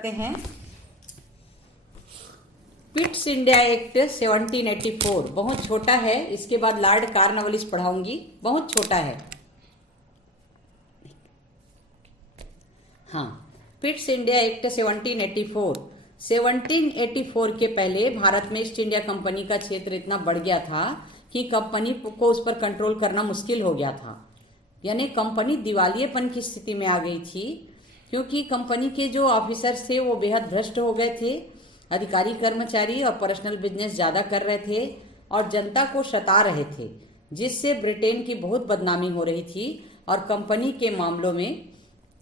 करते हैं। Pitt's India act 1784 बहुत छोटा है, इसके बाद लॉर्ड कॉर्नवालिस पढ़ाऊंगी, बहुत छोटा है। हाँ, पिट्स इंडिया एक्ट 1784 के पहले भारत में ईस्ट इंडिया कंपनी का क्षेत्र इतना बढ़ गया था कि कंपनी को उस पर कंट्रोल करना मुश्किल हो गया था। यानी कंपनी दिवालियेपन की स्थिति में आ गई थी, क्योंकि कंपनी के जो ऑफिसर्स थे वो बेहद भ्रष्ट हो गए थे। अधिकारी कर्मचारी और पर्सनल बिजनेस ज़्यादा कर रहे थे और जनता को सता रहे थे, जिससे ब्रिटेन की बहुत बदनामी हो रही थी और कंपनी के मामलों में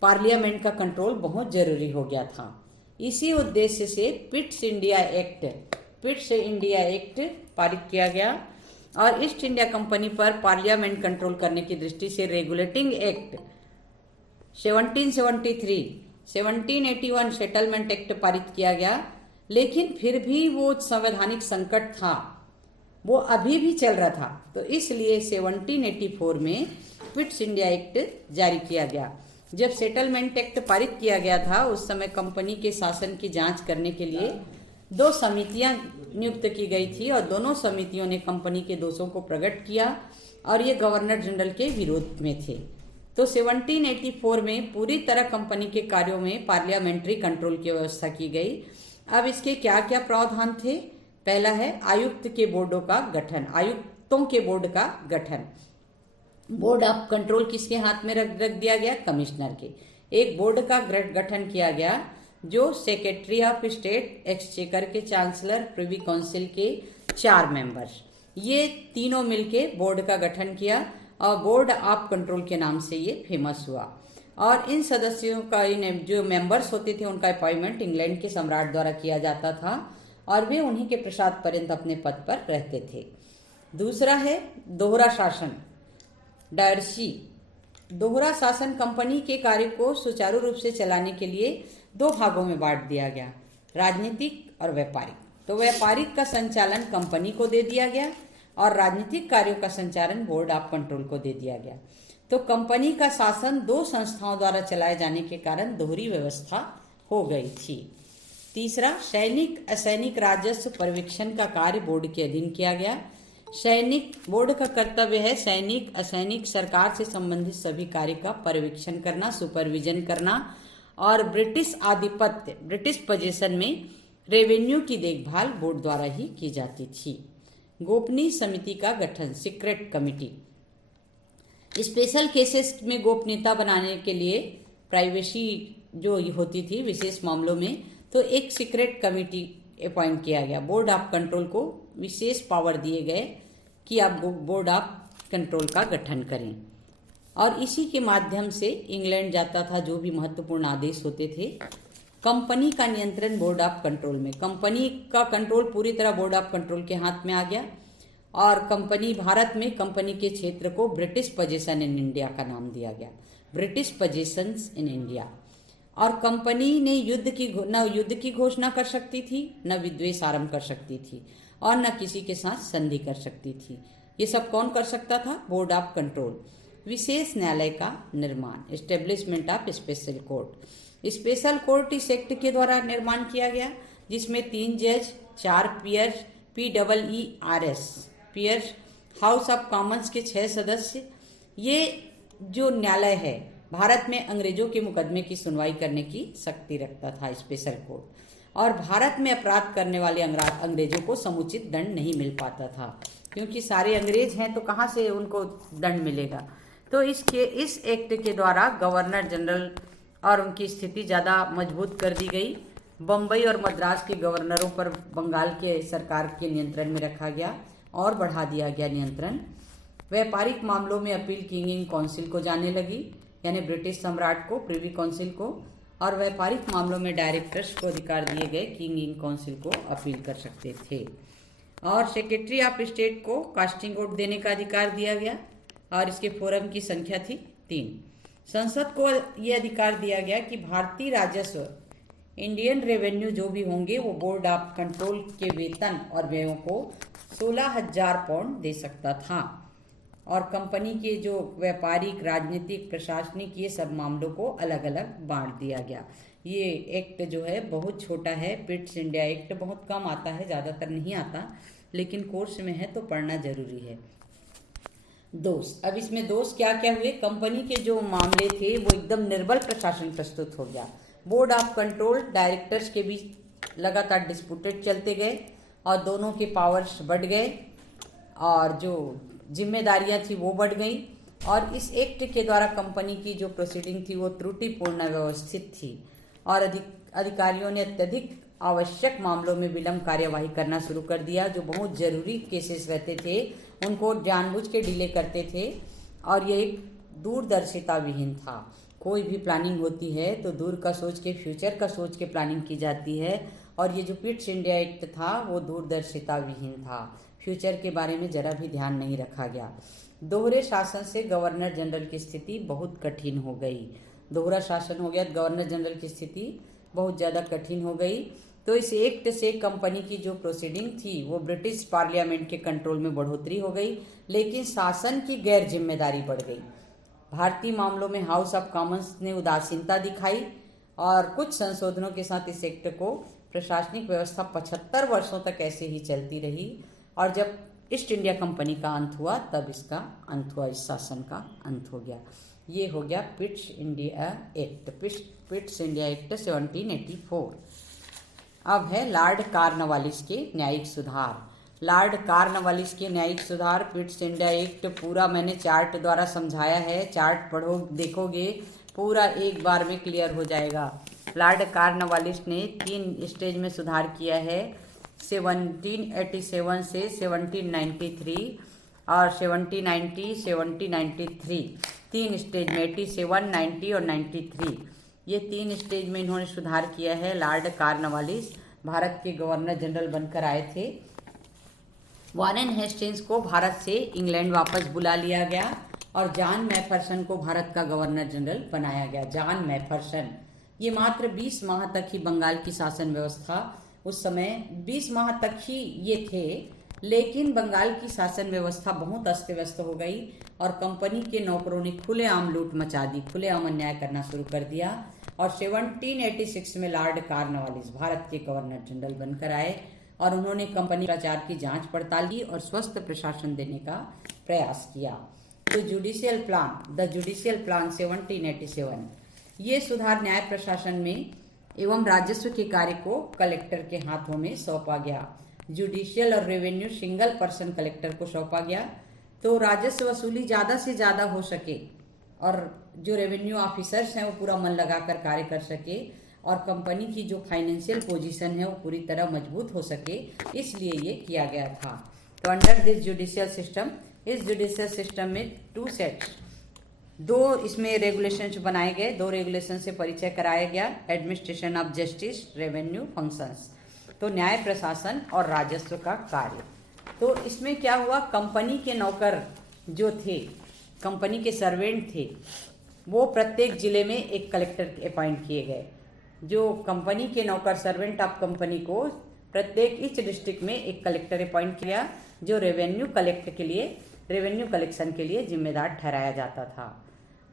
पार्लियामेंट का कंट्रोल बहुत जरूरी हो गया था। इसी उद्देश्य से पिट्स इंडिया एक्ट पारित किया गया और ईस्ट इंडिया कंपनी पर पार्लियामेंट कंट्रोल करने की दृष्टि से रेगुलेटिंग एक्ट 1773, 1781 सेटलमेंट एक्ट पारित किया गया। लेकिन फिर भी वो संवैधानिक संकट था, वो अभी भी चल रहा था, तो इसलिए 1784 में पिट्स इंडिया एक्ट जारी किया गया। जब सेटलमेंट एक्ट पारित किया गया था उस समय कंपनी के शासन की जांच करने के लिए 2 समितियां नियुक्त की गई थी और दोनों समितियों ने कंपनी के दोषों को प्रकट किया और ये गवर्नर जनरल के विरोध में थे। तो 1784 में पूरी तरह कंपनी के कार्यों में पार्लियामेंट्री कंट्रोल की व्यवस्था की गई। अब इसके क्या क्या प्रावधान थे? पहला है आयुक्तों के बोर्ड का गठन। बोर्ड ऑफ कंट्रोल किसके हाथ में रख दिया गया? कमिश्नर के। एक बोर्ड का गठन किया गया जो सेक्रेटरी ऑफ स्टेट, एक्सचेकर के चांसलर, प्रिवी काउंसिल के 4 मेंबर्स, ये तीनों मिलके बोर्ड का गठन किया और बोर्ड ऑफ कंट्रोल के नाम से ये फेमस हुआ। और इन सदस्यों का, इन जो मेंबर्स होते थे उनका अपॉइंटमेंट इंग्लैंड के सम्राट द्वारा किया जाता था और वे उन्हीं के प्रसाद पर्यंत अपने पद पर रहते थे। दूसरा है दोहरा शासन, डायरसी। दोहरा शासन कंपनी के कार्य को सुचारू रूप से चलाने के लिए 2 भागों में बांट दिया गया, राजनीतिक और व्यापारिक। तो व्यापारिक का संचालन कंपनी को दे दिया गया और राजनीतिक कार्यों का संचालन बोर्ड ऑफ कंट्रोल को दे दिया गया। तो कंपनी का शासन 2 संस्थाओं द्वारा चलाए जाने के कारण दोहरी व्यवस्था हो गई थी। तीसरा, सैनिक असैनिक राजस्व पर्यवेक्षण का कार्य बोर्ड के अधीन किया गया। सैनिक बोर्ड का कर्तव्य है सैनिक असैनिक सरकार से संबंधित सभी कार्य का पर्यवेक्षण करना, सुपरविजन करना और ब्रिटिश आधिपत्य, ब्रिटिश पोजीशन में रेवेन्यू की देखभाल बोर्ड द्वारा ही की जाती थी। गोपनीय समिति का गठन, सीक्रेट कमिटी। स्पेशल केसेस में गोपनीयता बनाने के लिए, प्राइवेसी जो होती थी विशेष मामलों में, तो एक सीक्रेट कमिटी अपॉइंट किया गया। बोर्ड ऑफ कंट्रोल को विशेष पावर दिए गए कि आप बोर्ड ऑफ कंट्रोल का गठन करें और इसी के माध्यम से इंग्लैंड जाता था जो भी महत्वपूर्ण आदेश होते थे। कंपनी का नियंत्रण बोर्ड ऑफ कंट्रोल में, कंपनी का कंट्रोल पूरी तरह बोर्ड ऑफ कंट्रोल के हाथ में आ गया और कंपनी भारत में कंपनी के क्षेत्र को ब्रिटिश पोजीशन इन इंडिया का नाम दिया गया, ब्रिटिश पोजीशंस इन इंडिया। और कंपनी ने न युद्ध की घोषणा कर सकती थी, न विद्वेष आरंभ कर सकती थी और न किसी के साथ संधि कर सकती थी। ये सब कौन कर सकता था? Board of control. विशेष न्यायालय का निर्माण, establishment of special court. Special court इस एक्ट के द्वारा निर्माण किया गया जिसमें 3 जज, 4 peers, PEERS peers, house of commons के 6 सदस्य। ये जो न्यायालय है भारत में अंग्रेजों के मुकदमे की सुनवाई करने की शक्ति रखता था स्पेशल कोर्ट, और भारत में अपराध करने वाले अंग्रेजों को समुचित दंड नहीं मिल पाता था, क्योंकि सारे अंग्रेज हैं तो कहाँ से उनको दंड मिलेगा। तो इस एक्ट के द्वारा गवर्नर जनरल और उनकी स्थिति ज़्यादा मजबूत कर दी गई। बम्बई और मद्रास के गवर्नरों पर बंगाल के सरकार के नियंत्रण में रखा गया और बढ़ा दिया गया नियंत्रण। व्यापारिक मामलों में अपील किंग इन काउंसिल को जाने लगी, यानी ब्रिटिश सम्राट को, प्रिवी काउंसिल को, और व्यापारिक मामलों में डायरेक्टर्स को अधिकार दिए गए, किंग इन काउंसिल को अपील कर सकते थे। और सेक्रेटरी ऑफ स्टेट को कास्टिंग वोट देने का अधिकार दिया गया और इसके फोरम की संख्या थी 3। संसद को यह अधिकार दिया गया कि भारतीय राजस्व, इंडियन रेवेन्यू जो भी होंगे वो बोर्ड ऑफ कंट्रोल के वेतन और व्ययों को 16,000 पाउंड दे सकता था और कंपनी के जो व्यापारिक, राजनीतिक, प्रशासनिक, ये सब मामलों को अलग अलग बांट दिया गया। ये एक्ट जो है बहुत छोटा है, पिट्स इंडिया एक्ट बहुत कम आता है, ज़्यादातर नहीं आता, लेकिन कोर्स में है तो पढ़ना जरूरी है। दोष, अब इसमें दोष क्या क्या हुए? कंपनी के जो मामले थे वो एकदम निर्बल प्रशासन प्रस्तुत हो गया। बोर्ड ऑफ कंट्रोल डायरेक्टर्स के बीच लगातार डिस्प्यूटेड चलते गए और दोनों के पावर्स बढ़ गए और जो जिम्मेदारियां थी वो बढ़ गई, और इस एक्ट के द्वारा कंपनी की जो प्रोसीडिंग थी वो त्रुटिपूर्ण व्यवस्थित थी और अधिकारियों ने अत्यधिक आवश्यक मामलों में विलंब कार्यवाही करना शुरू कर दिया। जो बहुत जरूरी केसेस रहते थे उनको जानबूझ के डिले करते थे, और ये एक दूरदर्शिता विहीन था। कोई भी प्लानिंग होती है तो दूर का सोच के, फ्यूचर का सोच के प्लानिंग की जाती है, और ये जो पिट्स इंडिया एक्ट था वो दूरदर्शिता विहीन था। फ्यूचर के बारे में जरा भी ध्यान नहीं रखा गया। दोहरे शासन से गवर्नर जनरल की स्थिति बहुत कठिन हो गई। दोहरा शासन हो गया, गवर्नर जनरल की स्थिति बहुत ज़्यादा कठिन हो गई। तो इस एक्ट से कंपनी की जो प्रोसीडिंग थी वो ब्रिटिश पार्लियामेंट के कंट्रोल में बढ़ोतरी हो गई, लेकिन शासन की गैर जिम्मेदारी बढ़ गई। भारतीय मामलों में हाउस ऑफ कॉमन्स ने उदासीनता दिखाई और कुछ संशोधनों के साथ इस एक्ट को प्रशासनिक व्यवस्था 75 वर्षों तक ऐसे ही चलती रही, और जब ईस्ट इंडिया कंपनी का अंत हुआ तब इसका अंत हुआ, इस शासन का अंत हो गया। ये हो गया Pitt's India act, Pitt's India act 1784। अब है लॉर्ड कॉर्नवालिस के न्यायिक सुधार। लॉर्ड कॉर्नवालिस के न्यायिक सुधार, पिट्स इंडिया एक्ट पूरा मैंने चार्ट द्वारा समझाया है, चार्ट पढ़ो, देखोगे पूरा एक बार में क्लियर हो जाएगा। लॉर्ड कॉर्नवालिस ने 3 स्टेज में सुधार किया है, 1787 से 1793 और 1790, 1793, 3 स्टेज में 87, 90 और 93, ये 3 स्टेज में इन्होंने सुधार किया है। लॉर्ड कॉर्नवालिस भारत के गवर्नर जनरल बनकर आए थे। वारेन हेस्टिंग्स को भारत से इंग्लैंड वापस बुला लिया गया और जॉन मैफरसन को भारत का गवर्नर जनरल बनाया गया। जॉन मैफरसन, ये मात्र 20 माह तक ही बंगाल की शासन व्यवस्था, उस समय 20 माह तक ही ये थे, लेकिन बंगाल की शासन व्यवस्था बहुत अस्त व्यस्त हो गई और कंपनी के नौकरों ने खुलेआम लूट मचा दी, खुलेआम अन्याय करना शुरू कर दिया। और 1786 में लॉर्ड कॉर्नवालिस भारत के गवर्नर जनरल बनकर आए और उन्होंने कंपनी भ्रष्टाचार की जांच पड़ताल की और स्वस्थ प्रशासन देने का प्रयास किया। तो judicial plan, the judicial plan 1787, ये सुधार न्याय प्रशासन में एवं राजस्व के कार्य को कलेक्टर के हाथों में सौंपा गया। जुडिशियल और रेवेन्यू सिंगल पर्सन कलेक्टर को सौंपा गया, तो राजस्व वसूली ज़्यादा से ज़्यादा हो सके और जो रेवेन्यू ऑफिसर्स हैं वो पूरा मन लगाकर कार्य कर सके और कंपनी की जो फाइनेंशियल पोजीशन है वो पूरी तरह मजबूत हो सके, इसलिए ये किया गया था। तो अंडर दिस जुडिशियल सिस्टम, इस जुडिशियल सिस्टम में 2 सेट्स, 2 इसमें रेगुलेशंस बनाए गए, 2 रेगुलेशन से परिचय कराया गया। Administration of justice, revenue functions, तो न्याय प्रशासन और राजस्व का कार्य। तो इसमें क्या हुआ, कंपनी के नौकर जो थे, कंपनी के सर्वेंट थे, वो प्रत्येक जिले में एक कलेक्टर अपॉइंट किए गए। जो कंपनी के नौकर, सर्वेंट ऑफ कंपनी को प्रत्येक ईच डिस्ट्रिक्ट में एक कलेक्टर अपॉइंट किया, जो रेवेन्यू कलेक्शन के लिए जिम्मेदार ठहराया जाता था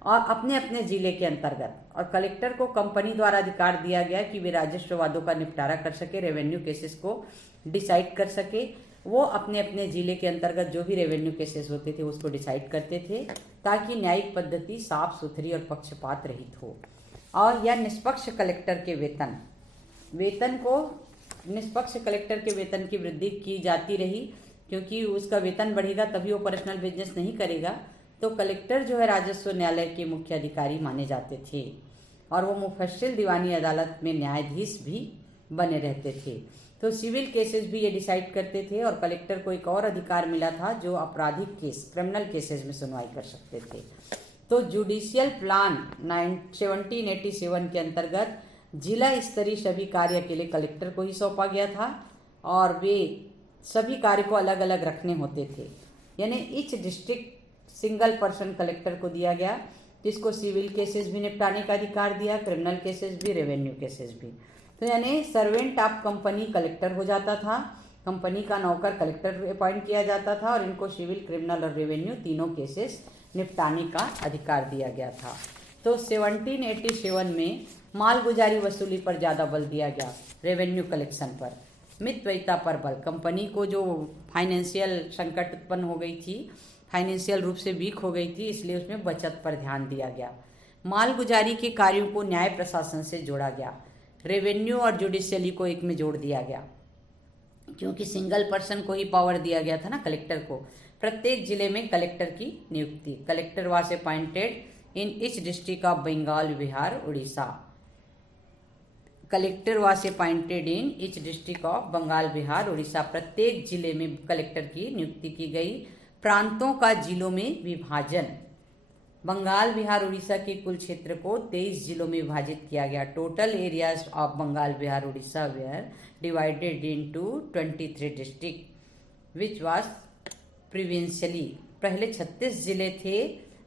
और अपने अपने जिले के अंतर्गत। और कलेक्टर को कंपनी द्वारा अधिकार दिया गया कि वे राजस्व वादों का निपटारा कर सके, रेवेन्यू केसेस को डिसाइड कर सके। वो अपने अपने जिले के अंतर्गत जो भी रेवेन्यू केसेस होते थे उसको डिसाइड करते थे, ताकि न्यायिक पद्धति साफ सुथरी और पक्षपात रहित हो। और यह निष्पक्ष कलेक्टर के वेतन को, निष्पक्ष कलेक्टर के वेतन की वृद्धि की जाती रही, क्योंकि उसका वेतन बढ़ेगा तभी वो पर्सनल बिजनेस नहीं करेगा। तो कलेक्टर जो है राजस्व न्यायालय के मुख्य अधिकारी माने जाते थे और वो मुफस्सिल दीवानी अदालत में न्यायाधीश भी बने रहते थे। तो सिविल केसेस भी ये डिसाइड करते थे और कलेक्टर को एक और अधिकार मिला था जो आपराधिक केस, क्रिमिनल केसेस में सुनवाई कर सकते थे। तो जुडिशियल प्लान 1787 के अंतर्गत जिला स्तरीय सभी कार्य के लिए कलेक्टर को ही सौंपा गया था और वे सभी कार्य को अलग अलग रखने होते थे। यानी each district single person collector को दिया गया, जिसको सिविल केसेस भी निपटाने का अधिकार दिया, क्रिमिनल केसेस भी, रेवेन्यू केसेस भी। तो यानी सर्वेंट ऑफ कंपनी कलेक्टर हो जाता था, कंपनी का नौकर कलेक्टर अपॉइंट किया जाता था और इनको सिविल, क्रिमिनल और रेवेन्यू तीनों केसेस निपटाने का अधिकार दिया गया था। तो 1787 में मालगुजारी वसूली पर ज़्यादा बल दिया गया, रेवेन्यू कलेक्शन पर। मितव्ययिता पर बल, कंपनी को जो फाइनेंशियल संकट उत्पन्न हो गई थी, फाइनेंशियल रूप से वीक हो गई थी, इसलिए उसमें बचत पर ध्यान दिया गया। मालगुजारी के कार्यों को न्याय प्रशासन से जोड़ा गया, रेवेन्यू और जुडिशियली को एक में जोड़ दिया गया, क्योंकि सिंगल पर्सन को ही पावर दिया गया था ना, कलेक्टर को। प्रत्येक जिले में कलेक्टर की नियुक्ति, collector was appointed in each district of Bengal, Bihar, Orissa. Collector was appointed in each district of Bengal, Bihar, Orissa. प्रत्येक जिले में कलेक्टर की नियुक्ति की गई। प्रांतों का जिलों में विभाजन, बंगाल, बिहार, उड़ीसा के कुल क्षेत्र को 23 जिलों में विभाजित किया गया। Total areas of Bengal, Bihar, Orissa were divided into 23 district which was previously. पहले 36 जिले थे,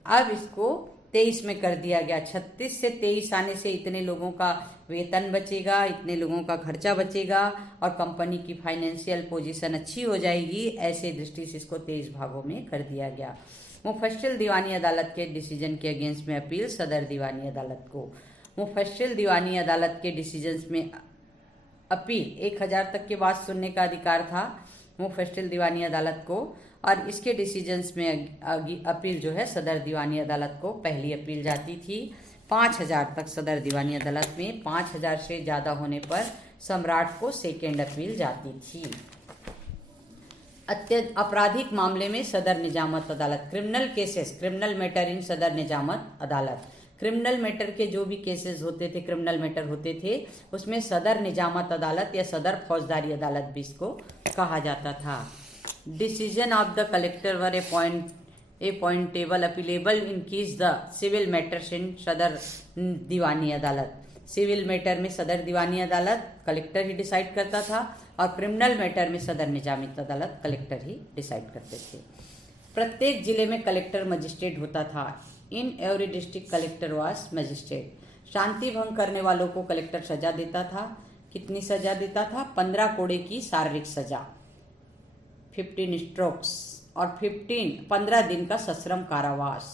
अब इसको 23 में कर दिया गया। 36 से 23 आने से इतने लोगों का वेतन बचेगा, इतने लोगों का खर्चा बचेगा और कंपनी की फाइनेंशियल पोजीशन अच्छी हो जाएगी। ऐसे दृष्टि से इसको 23 भागों में कर दिया गया। मुफस्सिल दीवानी अदालत के डिसीजन के अगेंस्ट में अपील, सदर दीवानी अदालत को। मुफस्सिल दीवानी अदालत के डिसीजन में अपील 1000 तक के बाद सुनने का अधिकार था मुफस्सिल दीवानी अदालत को, और इसके डिसीजंस में अपील जो है सदर दीवानी अदालत को पहली अपील जाती थी। 5000 तक सदर दीवानी अदालत में, 5000 से ज़्यादा होने पर सम्राट को सेकेंड अपील जाती थी। अत्यंत आपराधिक मामले में सदर निजामत अदालत, criminal cases, criminal matter in सदर निजामत अदालत। क्रिमिनल मैटर के जो भी केसेस होते थे, क्रिमिनल मैटर होते थे, उसमें सदर निजामत अदालत या सदर फौजदारी अदालत भी इसको कहा जाता था। Decision of the collector were appointable appealable in case the civil matters in Sadar Diwani अदालत। सिविल मैटर में सदर दीवानी अदालत कलेक्टर ही डिसाइड करता था, और क्रिमिनल मैटर में सदर निजामत अदालत कलेक्टर ही डिसाइड करते थे। प्रत्येक जिले में कलेक्टर मजिस्ट्रेट होता था। In every district collector was magistrate. शांति भंग करने वालों को कलेक्टर सजा देता था। कितनी सजा देता था? 15 कोड़े की शारीरिक सजा, 15 स्ट्रोक्स, और 15 दिन का सश्रम कारावास,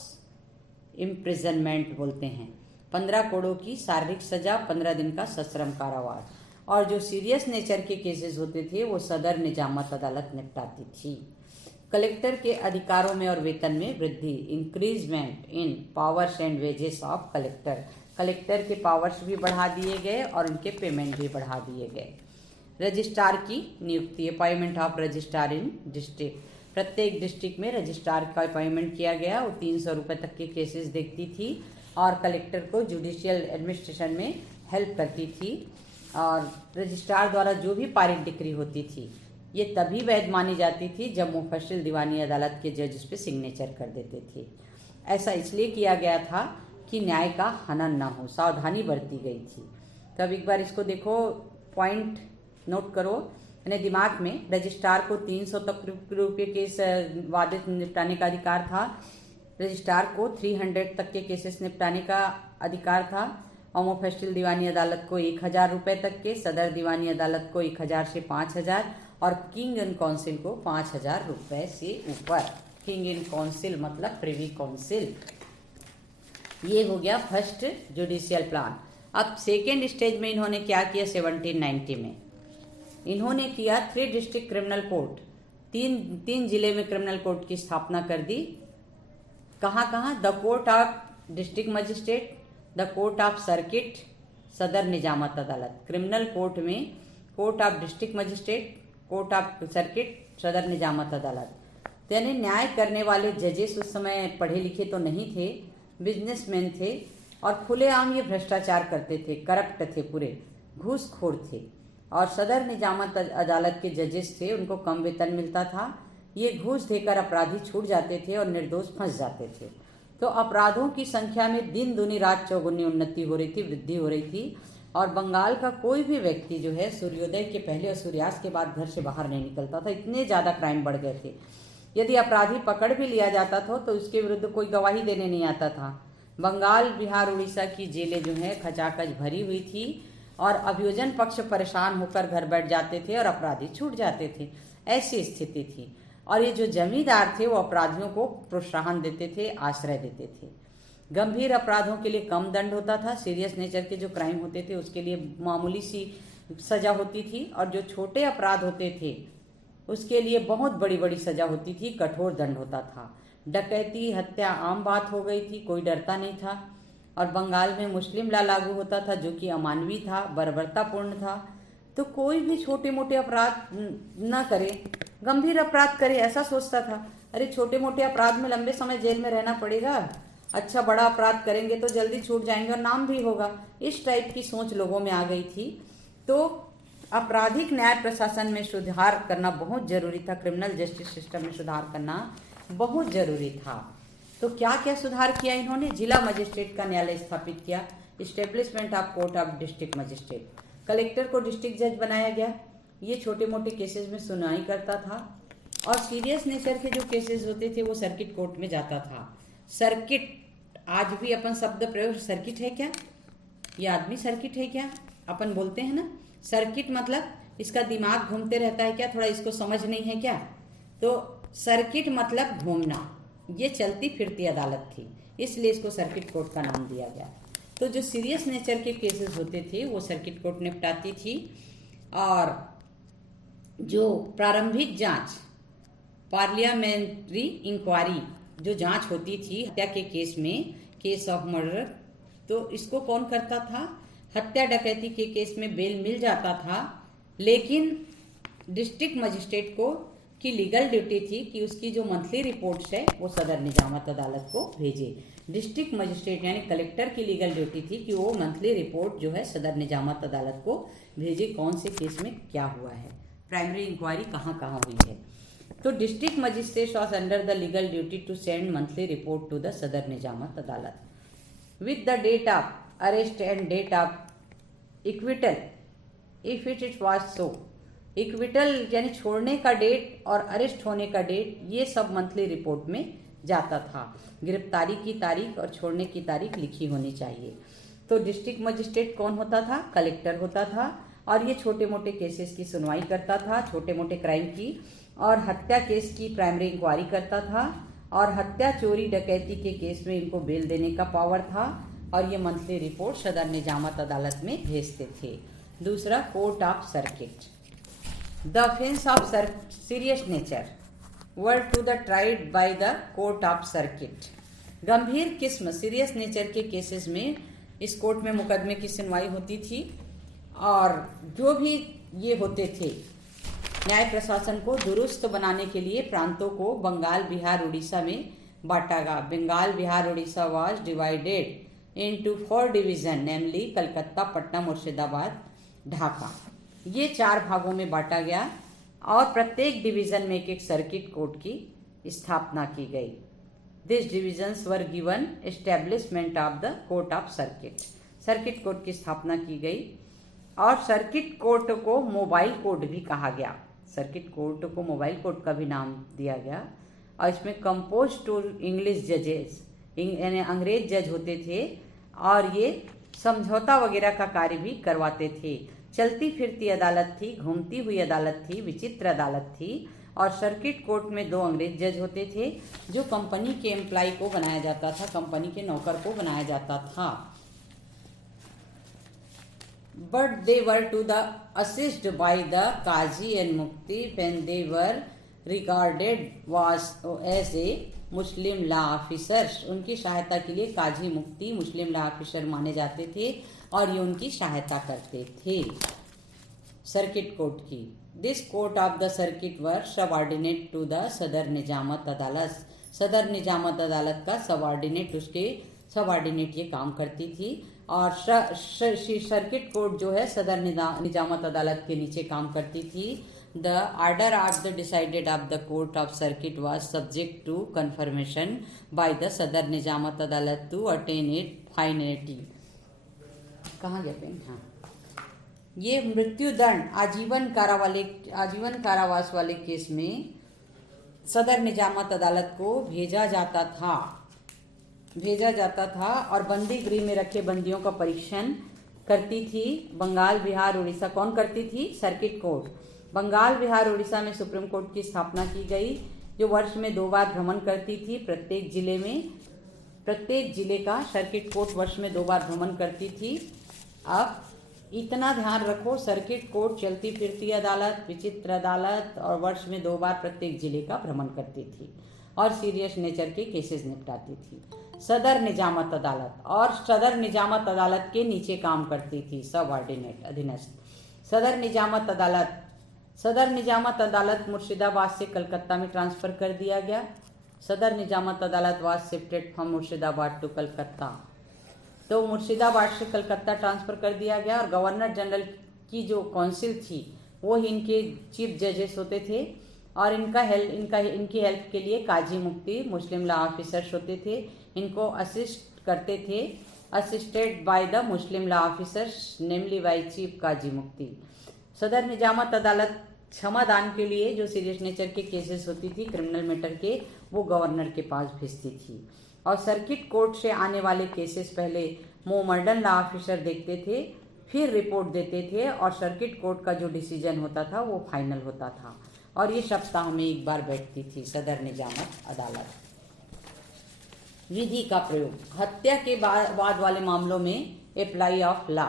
इम्प्रिजनमेंट बोलते हैं। 15 कोड़ों की शारीरिक सजा, 15 दिन का सश्रम कारावास। और जो सीरियस नेचर के केसेस होते थे वो सदर निजामत अदालत निपटाती थी। कलेक्टर के अधिकारों में और वेतन में वृद्धि, increment in powers and wages of collector. Collector के पावर्स भी बढ़ा दिए गए और उनके पेमेंट भी बढ़ा दिए गए। रजिस्ट्रार की नियुक्ति, appointment of registrar in district. प्रत्येक डिस्ट्रिक्ट में रजिस्ट्रार का अपॉइंटमेंट किया गया। वो 300 रुपये तक के केसेस देखती थी और कलेक्टर को जुडिशियल एडमिनिस्ट्रेशन में हेल्प करती थी। और रजिस्ट्रार द्वारा जो भी पारित डिक्री होती थी ये तभी वैध मानी जाती थी जब मुफस्सिल दीवानी अदालत के जज उस पर सिग्नेचर कर देते थे। ऐसा इसलिए किया गया था कि न्याय का हनन ना हो, सावधानी बरती गई थी। तो अब एक बार इसको देखो, पॉइंट नोट करो अपने दिमाग में। रजिस्ट्रार को 300 तक रुपये केस वादित निपटाने का अधिकार था। रजिस्ट्रार को 300 तक के केसेस निपटाने का अधिकार था। और मुफस्सिल दीवानी अदालत को 1000 रुपये तक के, सदर दीवानी अदालत को 1000 से 5000, और किंग इन काउंसिल को 5000 रुपये से ऊपर। किंग इन काउंसिल मतलब प्रिवी काउंसिल। ये हो गया फर्स्ट जुडिशियल प्लान। अब सेकेंड स्टेज में इन्होंने क्या किया? 1790 में इन्होंने किया 3 डिस्ट्रिक्ट क्रिमिनल कोर्ट। तीन जिले में क्रिमिनल कोर्ट की स्थापना कर दी। कहाँ कहाँ? The court of district magistrate, the court of circuit, सदर निजामत अदालत। क्रिमिनल कोर्ट में court of district magistrate, court of circuit, सदर निजामत अदालत। यानी न्याय करने वाले जजेस उस समय पढ़े लिखे तो नहीं थे, बिजनेसमैन थे और खुलेआम ये भ्रष्टाचार करते थे, करप्ट थे, पूरे घूसखोर थे। और सदर निजामत अदालत के जजेस थे, उनको कम वेतन मिलता था। ये घूस देकर अपराधी छूट जाते थे और निर्दोष फंस जाते थे। तो अपराधों की संख्या में दिन दुनी रात चौगुनी उन्नति हो रही थी, वृद्धि हो रही थी। और बंगाल का कोई भी व्यक्ति जो है सूर्योदय के पहले और सूर्यास्त के बाद घर से बाहर नहीं निकलता था, इतने ज़्यादा क्राइम बढ़ गए थे। यदि अपराधी पकड़ भी लिया जाता था तो उसके विरुद्ध कोई गवाही देने नहीं आता था। बंगाल, बिहार, उड़ीसा की जेलें जो है खचाखच भरी हुई थी और अभियोजन पक्ष परेशान होकर घर बैठ जाते थे और अपराधी छूट जाते थे। ऐसी स्थिति थी। और ये जो जमींदार थे वो अपराधियों को प्रोत्साहन देते थे, आश्रय देते थे। गंभीर अपराधों के लिए कम दंड होता था, सीरियस नेचर के जो क्राइम होते थे उसके लिए मामूली सी सजा होती थी, और जो छोटे अपराध होते थे उसके लिए बहुत बड़ी बड़ी सजा होती थी, कठोर दंड होता था। डकैती हत्या आम बात हो गई थी, कोई डरता नहीं था। और बंगाल में मुस्लिम लॉ लागू होता था जो कि अमानवीय था, बर्बरतापूर्ण था। तो कोई भी छोटे मोटे अपराध न करे, गंभीर अपराध करे, ऐसा सोचता था। अरे छोटे मोटे अपराध में लंबे समय जेल में रहना पड़ेगा, अच्छा बड़ा अपराध करेंगे तो जल्दी छूट जाएंगे और नाम भी होगा। इस टाइप की सोच लोगों में आ गई थी। तो आपराधिक न्याय प्रशासन में सुधार करना बहुत जरूरी था, क्रिमिनल जस्टिस सिस्टम में सुधार करना बहुत जरूरी था। तो क्या क्या सुधार किया इन्होंने? जिला मजिस्ट्रेट का न्यायालय स्थापित किया, establishment of court of district magistrate. Collector को डिस्ट्रिक्ट जज बनाया गया, ये छोटे मोटे केसेस में सुनवाई करता था, और सीरियस नेचर के जो केसेस होते थे वो सर्किट कोर्ट में जाता था। सर्किट, आज भी अपन शब्द प्रयोग, सर्किट है क्या, ये आदमी सर्किट है क्या, अपन बोलते हैं ना। सर्किट मतलब इसका दिमाग घूमते रहता है क्या, थोड़ा इसको समझ नहीं है क्या। तो सर्किट मतलब घूमना, ये चलती फिरती अदालत थी, इसलिए इसको सर्किट कोर्ट का नाम दिया गया। तो जो सीरियस नेचर के केसेस होते थे वो सर्किट कोर्ट निपटाती थी, और जो प्रारंभिक जांच, पार्लियामेंट्री इंक्वायरी जो जांच होती थी हत्या के केस में, केस ऑफ मर्डर, तो इसको कौन करता था? हत्या डकैती के केस में बेल मिल जाता था, लेकिन डिस्ट्रिक्ट मजिस्ट्रेट को की लीगल ड्यूटी थी कि उसकी जो मंथली रिपोर्ट्स है वो सदर निजामत अदालत को भेजे। डिस्ट्रिक्ट मजिस्ट्रेट यानी कलेक्टर की लीगल ड्यूटी थी कि वो मंथली रिपोर्ट जो है सदर निजामत अदालत को भेजे, कौन से केस में क्या हुआ है, प्राइमरी इंक्वायरी कहाँ कहाँ हुई है। तो district magistrate was under the legal duty to send monthly report to the Sadar Nizamat Adalat with the date of arrest and date of acquittal if it was so. Acquittal यानी छोड़ने का डेट और अरेस्ट होने का डेट, ये सब मंथली रिपोर्ट में जाता था। गिरफ्तारी की तारीख और छोड़ने की तारीख लिखी होनी चाहिए। तो डिस्ट्रिक्ट मजिस्ट्रेट कौन होता था? कलेक्टर होता था, और ये छोटे मोटे केसेस की सुनवाई करता था, छोटे मोटे क्राइम की, और हत्या केस की प्राइमरी इंक्वायरी करता था, और हत्या चोरी डकैती के केस में इनको बेल देने का पावर था, और ये मंथली रिपोर्ट सदर निजामत अदालत में भेजते थे। दूसरा, court of circuit. The offence of serious nature were to the tried by the court of circuit। गंभीर किस्म सीरियस नेचर के केसेस में इस कोर्ट में मुकदमे की सुनवाई होती थी, और जो भी ये होते थे न्याय प्रशासन को दुरुस्त बनाने के लिए प्रांतों को बंगाल, बिहार, उड़ीसा में बांटा गया। Bengal, Bihar, Orissa was divided into 4 division, namely Calcutta, Patna, Murshidabad, Dhaka. ये 4 भागों में बांटा गया, और प्रत्येक डिवीजन में एक एक सर्किट कोर्ट की स्थापना की गई। This divisions were given establishment of the court of circuit. Circuit court की स्थापना की गई, और सर्किट कोर्ट को मोबाइल कोर्ट भी कहा गया। सर्किट कोर्ट को मोबाइल कोर्ट का भी नाम दिया गया, और इसमें कंपोज टू इंग्लिश जजेस, यानी अंग्रेज जज होते थे, और ये समझौता वगैरह का कार्य भी करवाते थे। चलती फिरती अदालत थी, घूमती हुई अदालत थी, विचित्र अदालत थी, और सर्किट कोर्ट में 2 अंग्रेज जज होते थे, जो कंपनी के एम्प्लॉय को बनाया जाता था, कंपनी के नौकर को बनाया जाता था। But they were to the assist by the qazi and mufti when they were regarded was as a Muslim law officers. उनकी सहायता के लिए काजी, मुफ्ती मुस्लिम लॉ ऑफिसर माने जाते थे, और ये उनकी सहायता करते थे सर्किट कोर्ट की। This court of the circuit were subordinate to the Sadar Nizamat अदालत। सदर निजामत अदालत का सबऑर्डिनेट, उसके सबऑर्डिनेट ये काम करती थी, और सर्किट कोर्ट जो है सदर निजामत अदालत के नीचे काम करती थी। The order of the decided of the court of circuit was subject to confirmation by the Sadar Nizamat अदालत टू अटेन इट फाइनलिटी। कहाँ गया पेन? हाँ, ये मृत्यु दंड, आजीवन कारावास वाले केस में सदर निजामत अदालत को भेजा जाता था, और बंदी गृह में रखे बंदियों का परीक्षण करती थी। बंगाल, बिहार, उड़ीसा कौन करती थी? Circuit court. बंगाल, बिहार, उड़ीसा में सुप्रीम कोर्ट की स्थापना की गई, जो वर्ष में 2 बार भ्रमण करती थी प्रत्येक जिले में, प्रत्येक जिले का सर्किट कोर्ट वर्ष में 2 बार भ्रमण करती थी। अब इतना ध्यान रखो, सर्किट कोर्ट चलती फिरती अदालत, विचित्र अदालत और वर्ष में 2 बार प्रत्येक जिले का भ्रमण करती थी और सीरियस नेचर के केसेस निपटाती थी। सदर निजामत अदालत और सदर निजामत अदालत के नीचे काम करती थी, सबऑर्डिनेट अधीनस्थ। सदर निजामत अदालत मुर्शिदाबाद से कलकत्ता में ट्रांसफर कर दिया गया। Sadar Nizamat Adalat was shifted from Murshidabad to Calcutta. तो मुर्शिदाबाद से कलकत्ता ट्रांसफर कर दिया गया और गवर्नर जनरल की जो काउंसिल थी वो ही इनके चीफ जजेस होते थे और इनकी हेल्प के लिए काजी मुफ्ती मुस्लिम लॉ ऑफिसर्स होते थे। इनको असिस्ट करते थे, assisted by the Muslim law officers namely by chief qazi mufti. Sadar Nizamat अदालत क्षमादान के लिए जो सीरियस नेचर के केसेस होती थी, क्रिमिनल मैटर के, वो गवर्नर के पास भेजती थी। और सर्किट कोर्ट से आने वाले केसेस पहले मोमर्डन लॉ ऑफिसर देखते थे, फिर रिपोर्ट देते थे और सर्किट कोर्ट का जो डिसीजन होता था वो फाइनल होता था। और ये सप्ताह में 1 बार बैठती थी सदर निजामत अदालत। विधि का प्रयोग, हत्या के बाद वाले मामलों में अप्लाई ऑफ लॉ,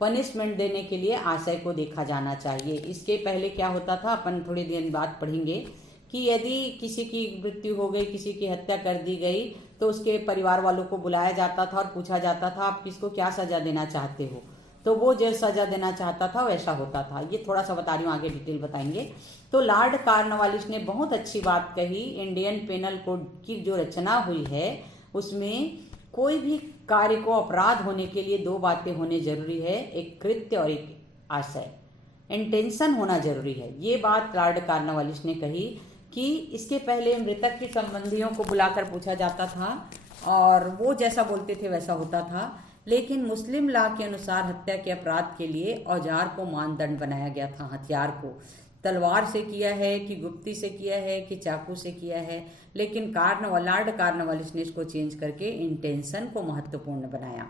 पनिशमेंट देने के लिए आशय को देखा जाना चाहिए। इसके पहले क्या होता था, अपन थोड़ी देर बाद पढ़ेंगे कि यदि किसी की मृत्यु हो गई, किसी की हत्या कर दी गई, तो उसके परिवार वालों को बुलाया जाता था और पूछा जाता था आप किसको क्या सजा देना चाहते हो, तो वो जो सजा देना चाहता था वैसा होता था। ये थोड़ा सा बता रही हूँ, आगे डिटेल बताएंगे। तो लॉर्ड कॉर्नवालिस ने बहुत अच्छी बात कही, इंडियन पेनल कोड की जो रचना हुई है उसमें कोई भी कार्य को अपराध होने के लिए 2 बातें होने जरूरी है, एक कृत्य और एक आशय, इंटेंशन होना जरूरी है। ये बात लॉर्ड कॉर्नवालिस ने कही कि इसके पहले मृतक के संबंधियों को बुलाकर पूछा जाता था और वो जैसा बोलते थे वैसा होता था, लेकिन मुस्लिम लॉ के अनुसार हत्या के अपराध के लिए औजार को मानदंड बनाया गया था। हथियार को तलवार से किया है कि गुप्ती से किया है कि चाकू से किया है, लेकिन लॉर्ड कॉर्नवालिस ने इसको चेंज करके इंटेंशन को महत्वपूर्ण बनाया।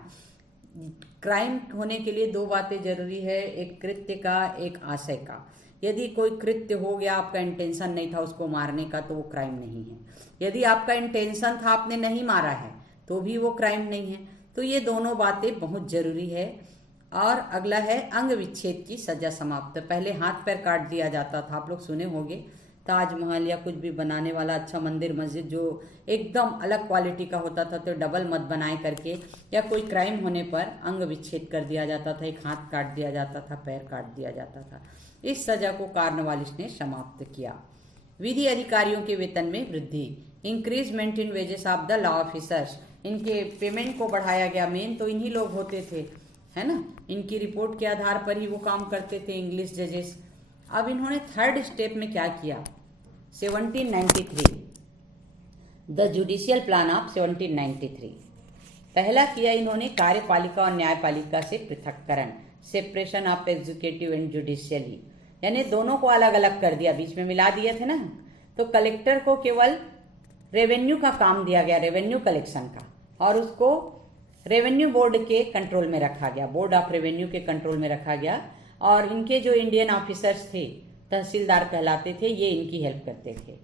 क्राइम होने के लिए 2 बातें जरूरी है, एक कृत्य का, एक आशय का। यदि कोई कृत्य हो गया, आपका इंटेंशन नहीं था उसको मारने का, तो वो क्राइम नहीं है। यदि आपका इंटेंशन था, आपने नहीं मारा है, तो भी वो क्राइम नहीं है। तो ये दोनों बातें बहुत जरूरी है। और अगला है अंग विच्छेद की सजा समाप्त। पहले हाथ पैर काट दिया जाता था, आप लोग सुने होंगे, ताजमहल या कुछ भी बनाने वाला अच्छा मंदिर मस्जिद जो एकदम अलग क्वालिटी का होता था तो डबल मत बनाए करके, या कोई क्राइम होने पर अंग विच्छेद कर दिया जाता था, एक हाथ काट दिया जाता था, पैर काट दिया जाता था। इस सजा को कॉर्नवालिस ने समाप्त किया। विधि अधिकारियों के वेतन में वृद्धि, increment in wages of the law officers, इनके पेमेंट को बढ़ाया गया। मेन तो इन्हीं लोग होते थे, है ना, इनकी रिपोर्ट के आधार पर ही वो काम करते थे, इंग्लिश जजेस। अब इन्होंने 3rd स्टेप में क्या किया, 1793 द जुडिशियल प्लान ऑफ 1793। पहला किया इन्होंने कार्यपालिका और न्यायपालिका से पृथककरण, separation of executive and judicially, यानी दोनों को अलग अलग कर दिया, बीच में मिला दिए थे ना। तो कलेक्टर को केवल रेवेन्यू का काम दिया गया, रेवेन्यू कलेक्शन का, और उसको रेवेन्यू बोर्ड के कंट्रोल में रखा गया, बोर्ड ऑफ रेवेन्यू के कंट्रोल में रखा गया। और इनके जो इंडियन ऑफिसर्स थे, तहसीलदार कहलाते थे, ये इनकी हेल्प करते थे।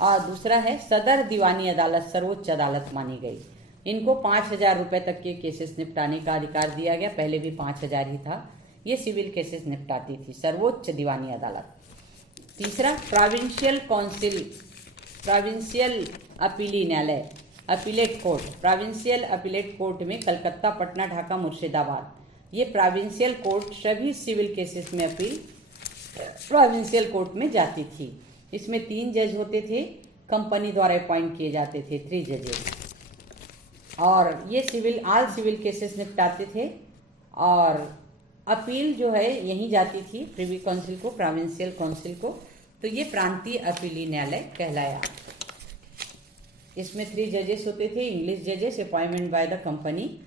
और दूसरा है सदर दीवानी अदालत, सर्वोच्च अदालत मानी गई। इनको 5,000 रुपए तक के केसेस निपटाने का अधिकार दिया गया, पहले भी 5,000 ही था। ये सिविल केसेस निपटाती थी सर्वोच्च दीवानी अदालत। तीसरा प्रोविंशियल काउंसिल, प्रोविंशियल अपीली न्यायालय, appellate court, provincial appellate court में कलकत्ता, पटना, ढाका, मुर्शिदाबाद। ये प्रोविंशियल कोर्ट सभी सिविल केसेस में अपील प्रोविंशियल कोर्ट में जाती थी। इसमें 3 जज होते थे, कंपनी द्वारा अपॉइंट किए जाते थे 3 जजेस, और ये ऑल सिविल केसेस निपटाते थे। और अपील जो है यहीं जाती थी, प्रिवी काउंसिल को, प्रोविंशियल काउंसिल को। तो ये प्रांतीय अपीली न्यायालय कहलाया। इसमें 3 जजेस होते थे, इंग्लिश जजेस, अपॉइंटमेंट बाय द कंपनी।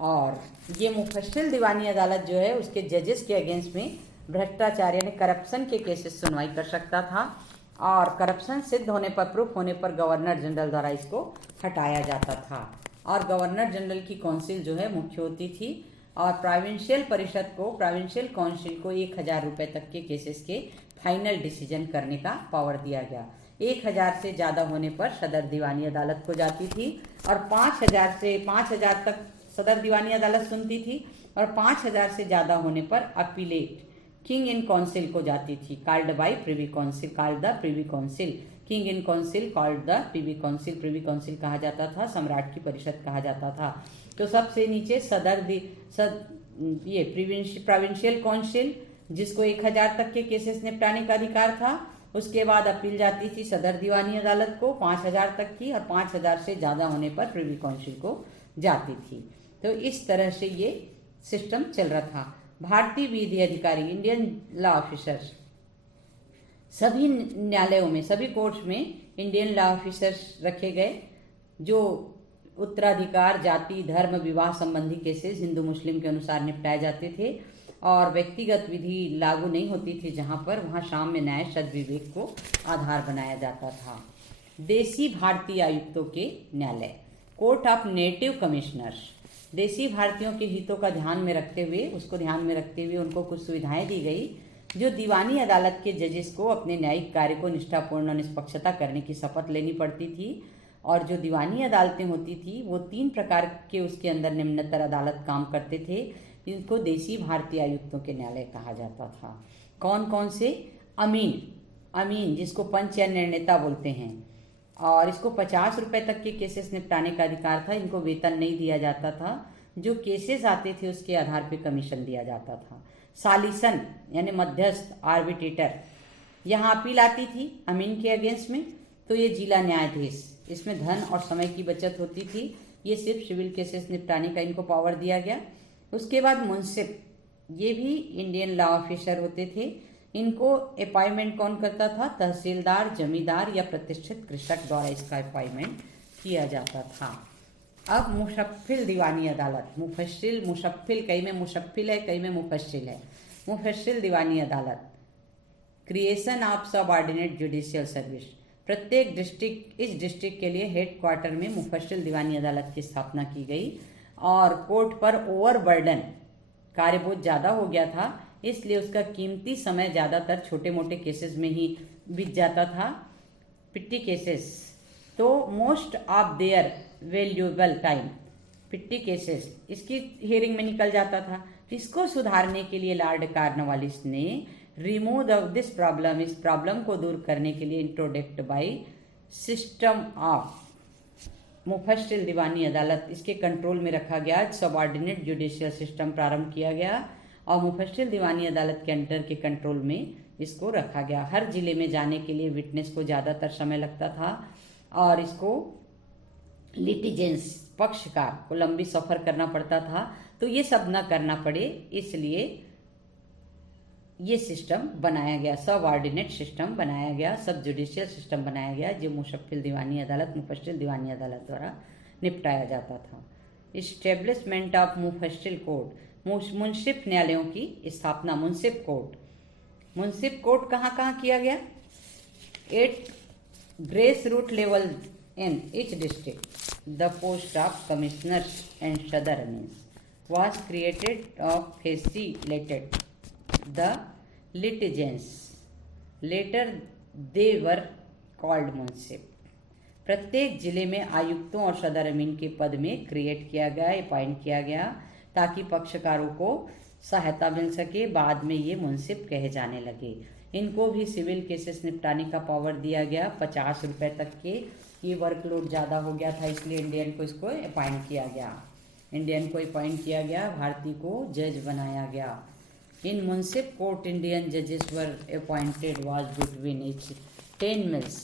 और ये मुफस्सिल दीवानी अदालत जो है उसके जजेस के अगेंस्ट में भ्रष्टाचार यानी करप्शन के केसेस सुनवाई कर सकता था, और करप्शन सिद्ध होने पर, प्रूफ होने पर गवर्नर जनरल द्वारा इसको हटाया जाता था। और गवर्नर जनरल की काउंसिल जो है मुख्य होती थी, और प्रोविंशियल परिषद को, प्रोविंशियल काउंसिल को 1,000 रुपए तक के केसेस के फाइनल डिसीजन करने का पावर दिया गया। 1000 से ज़्यादा होने पर सदर दीवानी अदालत को जाती थी और 5000 तक सदर दीवानी अदालत सुनती थी और 5000 से ज़्यादा होने पर अपीलेट किंग इन काउंसिल को जाती थी, called by privy council, called the privy council, king in council, called the privy council. Privy council कहा जाता था, सम्राट की परिषद कहा जाता था। तो सबसे नीचे ये प्रोविंशियल काउंसिल जिसको 1000 तक के केसेस निपटाने का अधिकार था। उसके बाद अपील जाती थी सदर दीवानी अदालत को 5000 तक की और 5000 से ज़्यादा होने पर प्रिवी काउंसिल को जाती थी। तो इस तरह से ये सिस्टम चल रहा था। भारतीय विधि अधिकारी, इंडियन लॉ ऑफिसर्स, सभी न्यायालयों में, सभी कोर्ट्स में इंडियन लॉ ऑफिसर्स रखे गए जो उत्तराधिकार, जाति, धर्म, विवाह संबंधी केसेस हिंदू मुस्लिम के अनुसार निपटाए जाते थे और व्यक्तिगत विधि लागू नहीं होती थी जहां पर, वहां साम्य न्याय सद्विवेक को आधार बनाया जाता था। देसी भारतीय आयुक्तों के न्यायालय, कोर्ट ऑफ नेटिव कमिश्नर्स, देसी भारतीयों के हितों का ध्यान में रखते हुए, उसको ध्यान में रखते हुए उनको कुछ सुविधाएं दी गई जो दीवानी अदालत के जजेस को अपने न्यायिक कार्य को निष्ठापूर्ण और निष्पक्षता करने की शपथ लेनी पड़ती थी। और जो दीवानी अदालतें होती थी वो 3 प्रकार के उसके अंदर निम्नतर अदालत काम करते थे। इनको देसी भारतीय आयुक्तों के न्यायालय कहा जाता था। कौन कौन से? अमीन जिसको पंच या निर्णेता बोलते हैं, और इसको 50 रुपए तक के केसेस निपटाने का अधिकार था। इनको वेतन नहीं दिया जाता था, जो केसेस आते थे उसके आधार पर कमीशन दिया जाता था। सालिसन यानी मध्यस्थ, आर्बिट्रेटर, यहाँ अपील आती थी अमीन के अगेंस्ट में, तो ये जिला न्यायाधीश, इसमें धन और समय की बचत होती थी। ये सिर्फ सिविल केसेस निपटाने का इनको पावर दिया गया। उसके बाद मुंसिफ, ये भी इंडियन लॉ ऑफिसर होते थे। इनको अपॉइंटमेंट कौन करता था? तहसीलदार, जमींदार या प्रतिष्ठित कृषक द्वारा इसका अपॉइंटमेंट किया जाता था। अब मुशफ्फिल दीवानी अदालत, मुशफ्फिल, कई में मुशफ्फिल है, कई में मुफस्सिल है। मुफस्सिल दीवानी अदालत, क्रिएशन ऑफ सब ऑर्डिनेट जुडिशियल सर्विस, प्रत्येक डिस्ट्रिक्ट, इस डिस्ट्रिक्ट के लिए हेड क्वार्टर में मुफस्सिल दीवानी अदालत की स्थापना की गई। और कोर्ट पर ओवरबर्डन, कार्य बहुत ज़्यादा हो गया था, इसलिए उसका कीमती समय ज़्यादातर छोटे मोटे केसेस में ही बीत जाता था, पिट्टी केसेस। तो most of their valuable time, petty cases इसकी हियरिंग में निकल जाता था। इसको सुधारने के लिए लॉर्ड कॉर्नवालिस ने रिमूव दिस प्रॉब्लम, इस प्रॉब्लम को दूर करने के लिए इंट्रोडक्ट बाय सिस्टम ऑफ मुफस्सिल दीवानी अदालत, इसके कंट्रोल में रखा गया। सबऑर्डिनेट जुडिशियल सिस्टम प्रारंभ किया गया और मुफस्सिल दीवानी अदालत के अंडर के कंट्रोल में इसको रखा गया। हर जिले में जाने के लिए विटनेस को ज़्यादातर समय लगता था और इसको लिटिजेंस, पक्षकार को लंबी सफ़र करना पड़ता था। तो ये सब न करना पड़े, इसलिए ये सिस्टम बनाया गया, सब ऑर्डिनेट सिस्टम बनाया गया, सब जुडिशियल सिस्टम बनाया गया, जो मुशफ्फिल दीवानी अदालत, मुफस्सिल दीवानी अदालत द्वारा निपटाया जाता था। इस्टेब्लिशमेंट ऑफ मुफस्सिल कोर्ट, मुंसिफ न्यायालयों की स्थापना, मुंसिफ कोर्ट कहाँ कहाँ किया गया? 8 grass root level in each district. The post of commissioners and Sadar मीन्स was created of facilitated the litigants. Later they were called munsif. प्रत्येक जिले में आयुक्तों और सदर अमीन के पद में क्रिएट किया गया, अपॉइंट किया गया, ताकि पक्षकारों को सहायता मिल सके। बाद में ये मुंसिफ कहे जाने लगे। इनको भी सिविल केसेस निपटाने का पावर दिया गया 50 रुपए तक के। ये वर्कलोड ज़्यादा हो गया था, इसलिए इंडियन को इसको अपॉइंट किया गया, भारतीय को जज बनाया गया। इन मुंसिफ कोर्ट इंडियन जजेस were appointed was between each 10 miles.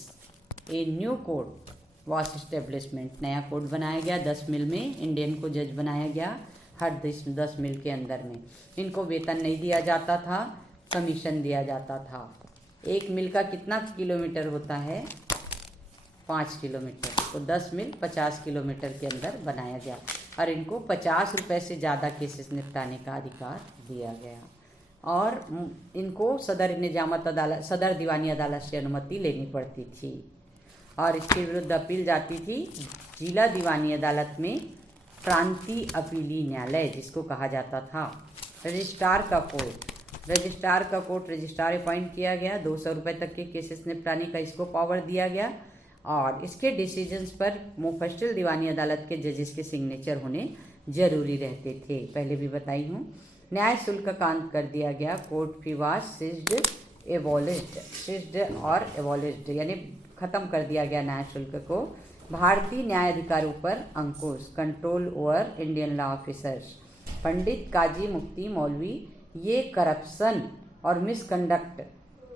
A new court was establishment, नया कोर्ट बनाया गया। 10 मिल में इंडियन को जज बनाया गया, हर 10 मिल के अंदर में। इनको वेतन नहीं दिया जाता था, कमीशन दिया जाता था। 1 मिल का कितना किलोमीटर होता है? 5 किलोमीटर। तो 10 मिल 50 किलोमीटर के अंदर बनाया गया और इनको 50 रुपए से ज़्यादा केसेस निपटाने का अधिकार दिया गया। और इनको सदर निजामत अदालत, सदर दीवानी अदालत से अनुमति लेनी पड़ती थी और इसके विरुद्ध अपील जाती थी जिला दीवानी अदालत में। प्रांतीय अपीली न्यायालय जिसको कहा जाता था। रजिस्ट्रार का पोस्ट, रजिस्ट्रार का कोर्ट रजिस्ट्रार अपॉइंट किया गया। 200 रुपये तक के केसेस निपटाने का इसको पावर दिया गया और इसके डिसीजंस पर मुफस्सिल दीवानी अदालत के जजेस के सिग्नेचर होने जरूरी रहते थे, पहले भी बताई हूँ। न्याय शुल्क का अंत कर दिया गया। कोर्ट फी वाज सीज्ड और एबॉलिश्ड यानी खत्म कर दिया गया न्याय शुल्क को। भारतीय न्याय अधिकारों पर अंकुश, control over Indian law officers. Pandit, qazi, mufti, maulvi ये करप्शन और मिसकंडक्ट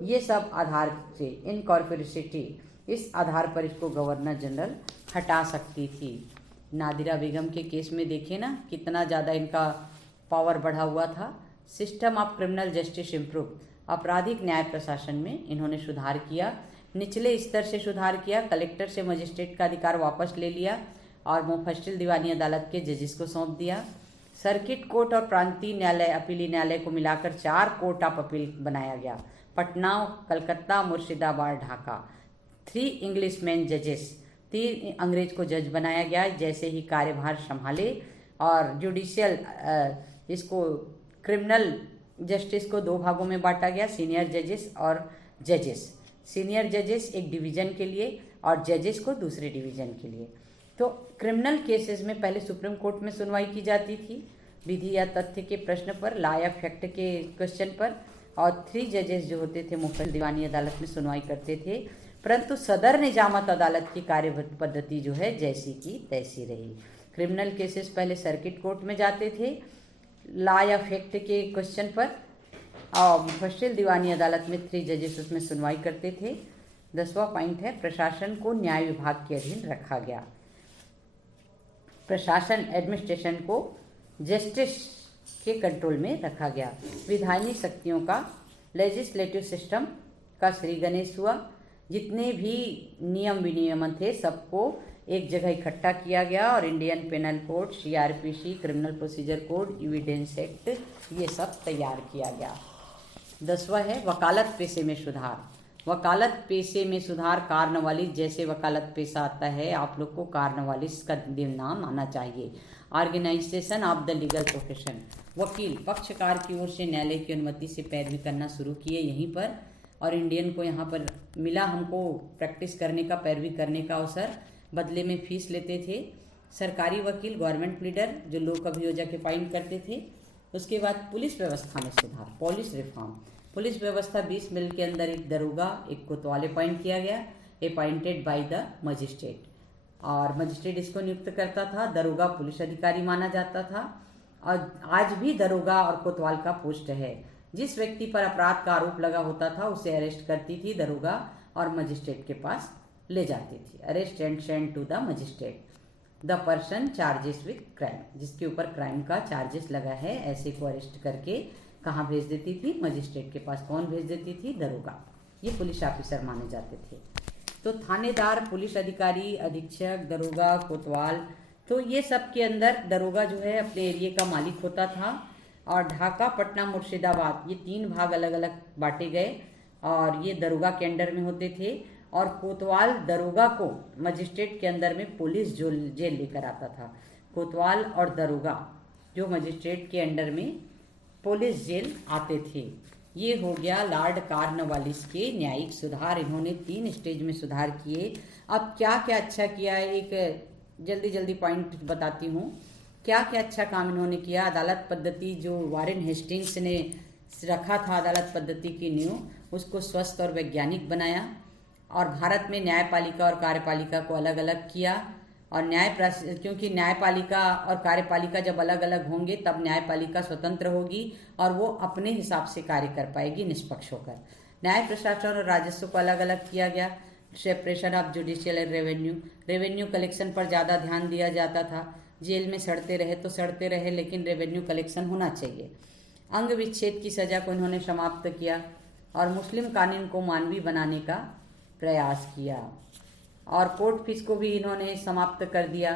ये सब आधार से इनकॉर्पोरेसिटी इस आधार पर इसको गवर्नर जनरल हटा सकती थी। नादिरा बेगम के केस में देखे ना कितना ज़्यादा इनका पावर बढ़ा हुआ था। System of criminal justice improve, आपराधिक न्याय प्रशासन में इन्होंने सुधार किया। निचले स्तर से सुधार किया, कलेक्टर से मजिस्ट्रेट का अधिकार वापस ले लिया और मुफस्सिल दीवानी अदालत के जजेस को सौंप दिया। सर्किट कोर्ट और प्रांतीय न्यायालय, अपीली न्यायालय को मिलाकर 4 कोर्ट ऑफ अपील बनाया गया। पटना, कलकत्ता, मुर्शिदाबाद, ढाका। 3 इंग्लिशमैन जजेस, 3 अंग्रेज को जज बनाया गया। जैसे ही कार्यभार संभाले और जुडिशियल इसको क्रिमिनल जस्टिस को 2 भागों में बांटा गया, सीनियर जजेस और जजेस। सीनियर जजेस एक डिवीजन के लिए और जजेस को दूसरे डिवीजन के लिए। तो क्रिमिनल केसेस में पहले सुप्रीम कोर्ट में सुनवाई की जाती थी विधि या तथ्य के प्रश्न पर, लॉ या फैक्ट के क्वेश्चन पर, और 3 जजेस जो होते थे मुफस्सिल दीवानी अदालत में सुनवाई करते थे। परंतु सदर निजामत अदालत की कार्य पद्धति जो है जैसी की तैसी रही। क्रिमिनल केसेस पहले सर्किट कोर्ट में जाते थे लॉ या फैक्ट के क्वेश्चन पर और मुफस्सिल दीवानी अदालत में 3 जजेस उसमें सुनवाई करते थे। 10वां पॉइंट है प्रशासन को न्याय विभाग के अधीन रखा गया। प्रशासन एडमिनिस्ट्रेशन को जस्टिस के कंट्रोल में रखा गया। विधायी शक्तियों का लेजिस्लेटिव सिस्टम का श्री गणेश हुआ। जितने भी नियम विनियमन थे सबको एक जगह इकट्ठा किया गया और Indian penal code, CRPC, criminal procedure code, evidence act ये सब तैयार किया गया। 10वां है वकालत पेशे में सुधार। वकालत पेशे में सुधार, कार्नवालिस जैसे वकालत पेशा आता है आप लोग को कार्नवालिस का नाम आना चाहिए। Organisation of the legal profession, वकील पक्षकार की ओर से न्यायालय की अनुमति से पैरवी करना शुरू किए यहीं पर और इंडियन को यहाँ पर मिला हमको प्रैक्टिस करने का, पैरवी करने का अवसर, बदले में फीस लेते थे। सरकारी वकील, गवर्नमेंट प्लीडर जो लोक अभियोजक अपॉइंट करते थे। उसके बाद पुलिस व्यवस्था में सुधार, पुलिस रिफॉर्म। पुलिस व्यवस्था 20 मिल के अंदर एक दरोगा, एक कोतवाल अपॉइंट किया गया, अपॉइंटेड बाय द मजिस्ट्रेट, और मजिस्ट्रेट इसको नियुक्त करता था। दरोगा पुलिस अधिकारी माना जाता था और आज भी दरोगा और कोतवाल का पोस्ट है। जिस व्यक्ति पर अपराध का आरोप लगा होता था उसे अरेस्ट करती थी दरोगा और मजिस्ट्रेट के पास ले जाती थी। Arrest and send to the magistrate the person charges with crime, जिसके ऊपर क्राइम का चार्जेस लगा है ऐसे को अरेस्ट करके कहाँ भेज देती थी? मजिस्ट्रेट के पास। कौन भेज देती थी? दरोगा। ये पुलिस ऑफिसर माने जाते थे। तो थानेदार, पुलिस अधिकारी, अधीक्षक, दरोगा, कोतवाल, तो ये सब के अंदर दरोगा जो है अपने एरिया का मालिक होता था। और ढाका, पटना, मुर्शिदाबाद ये 3 भाग अलग अलग बांटे गए और ये दरोगा के अंडर में होते थे। और कोतवाल दरोगा को मजिस्ट्रेट के अंदर में पुलिस जेल लेकर आता था। कोतवाल और दरोगा जो मजिस्ट्रेट के अंडर में पुलिस जेल आते थे। ये हो गया लॉर्ड कार्नवालिस के न्यायिक सुधार। इन्होंने 3 स्टेज में सुधार किए। अब क्या क्या अच्छा किया है, एक जल्दी जल्दी पॉइंट बताती हूँ। क्या क्या अच्छा काम इन्होंने किया। अदालत पद्धति जो वारेन हेस्टिंग्स ने रखा था, अदालत पद्धति की नींव, उसको स्वस्थ और वैज्ञानिक बनाया। और भारत में न्यायपालिका और कार्यपालिका को अलग अलग किया। और क्योंकि न्यायपालिका और कार्यपालिका जब अलग अलग होंगे तब न्यायपालिका स्वतंत्र होगी और वो अपने हिसाब से कार्य कर पाएगी निष्पक्ष होकर। न्याय प्रशासन और राजस्व को अलग अलग किया गया। Separation of judicial and revenue, revenue collection पर ज़्यादा ध्यान दिया जाता था। जेल में सड़ते रहे तो सड़ते रहे, लेकिन रेवेन्यू कलेक्शन होना चाहिए। अंग विच्छेद की सज़ा को इन्होंने समाप्त किया और मुस्लिम कानून को मानवीय बनाने का प्रयास किया। और कोर्ट फीस को भी इन्होंने समाप्त कर दिया।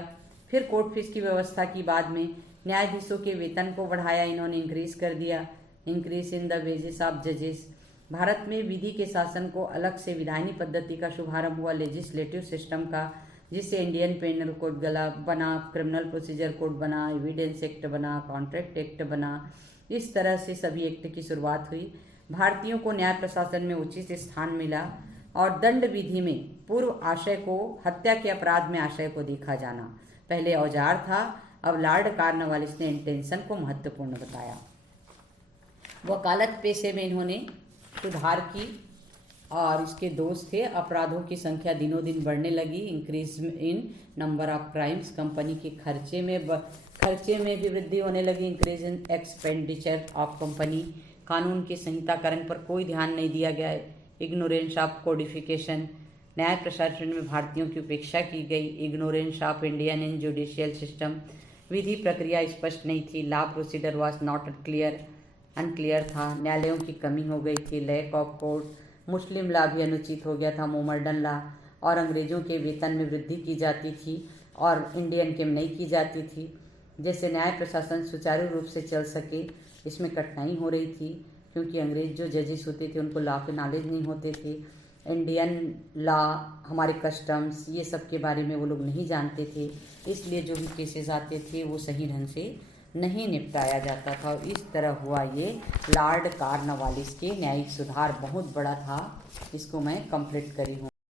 फिर कोर्ट फीस की व्यवस्था की बाद में न्यायाधीशों के वेतन को बढ़ाया, इन्होंने इंक्रीज कर दिया। Increase in the wages of जजेस। भारत में विधि के शासन को अलग से विधायी पद्धति का शुभारंभ हुआ, लेजिस्लेटिव सिस्टम का, जिससे इंडियन पेनल कोड बना, क्रिमिनल प्रोसीजर कोड बना, एविडेंस एक्ट बना, कॉन्ट्रैक्ट एक्ट बना। इस तरह से सभी एक्ट की शुरुआत हुई। भारतीयों को न्याय प्रशासन में उचित स्थान मिला और दंड विधि में पूर्व आशय को हत्या के अपराध में आशय को देखा जाना पहले औजार था, अब लॉर्ड कॉर्नवालिस ने इंटेंशन को महत्वपूर्ण बताया। वकालत पेशे में इन्होंने सुधार की और इसके दोष थे अपराधों की संख्या दिनों दिन बढ़ने लगी, increase in number of crimes, company के खर्चे में भी वृद्धि होने लगी, increase in expenditure of company, कानून के संहिताकरण पर कोई ध्यान नहीं दिया गया, इग्नोरेंस ऑफ कोडिफिकेशन, न्याय प्रशासन में भारतीयों की उपेक्षा की गई, ignorance of Indian in judicial system, विधि प्रक्रिया स्पष्ट नहीं थी, law procedure was not unclear था, न्यायालयों की कमी हो गई थी, lack of court, Muslim law भी अनुचित हो गया था, मोमर्डन लॉ, और अंग्रेजों के वेतन में वृद्धि की जाती थी और इंडियन के में नहीं की जाती थी। जैसे न्याय प्रशासन सुचारू रूप से चल सके इसमें कठिनाई हो रही थी, क्योंकि अंग्रेज जो जजेस होते थे उनको लॉ के नॉलेज नहीं होते थे, इंडियन लॉ, हमारे कस्टम्स, ये सब के बारे में वो लोग नहीं जानते थे, इसलिए जो भी केसेस आते थे वो सही ढंग से नहीं निपटाया जाता था। इस तरह हुआ ये लॉर्ड कॉर्नवालिस के न्यायिक सुधार, बहुत बड़ा था, इसको मैं कंप्लीट करी हूँ।